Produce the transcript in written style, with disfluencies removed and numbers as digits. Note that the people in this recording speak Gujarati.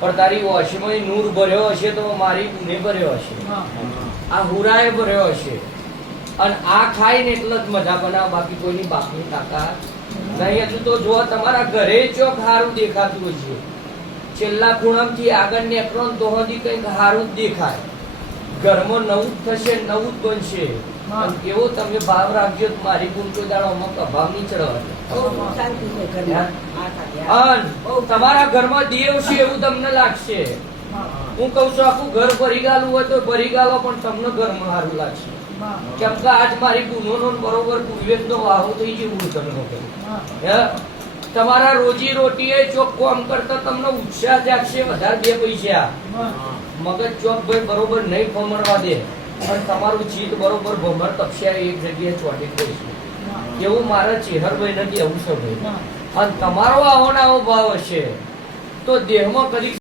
પણ તારી વોશમાં નૂર ભર્યો હશે તો મારી ગુને ભર્યો હશે, આ હુરાએ ભર્યો હશે. અને આ ખાઈ ને એટલે જ મજા બનાવ, બાકી કોઈની બાપની તાકાત નહીં. હજુ તો જો તમારા ઘરે ચોક સારું દેખાતું હશે, છેલ્લા ખૂણામાંથી આગળ નીકળો તો હજી કંઈક સારું જ દેખાય. ઘરમાં નવું જ થશે, નવું જ બનશે. એવો તમે ભાવ રાખજો, મારી ગુણ કોઈ દાડો અમુક અભાવ નહીં ચડવા. તમારા ઘરમાં દેવ છે એવું તમને લાગશે. હું કઉ છું આખું ઘર ભરી ગાલું હોય તો ભરી ગાલો, પણ તમને ઘરમાં સારું લાગશે. કેમ કે આજ મારી ગુનો બરોબર વિવેક નો વાહો થઈ ગયો. તમારા રોજી રોટી એ ચોક કામ કરતા તમને ઉત્સાહ જાગશે, વધારે 2 પૈસા. મગજ ચોક ભાઈ બરોબર નહીં ભમરવા દે, પણ તમારું ચિત્ત બરોબર ભમર તપસ્યા એક જગ્યાએ ચોટી ગઈ છે એવું મારા ચેહરભાઈ નથી. એવું છે ભાઈ. અને તમારો આવો ને આવો ભાવ હશે તો દેહમાં કદી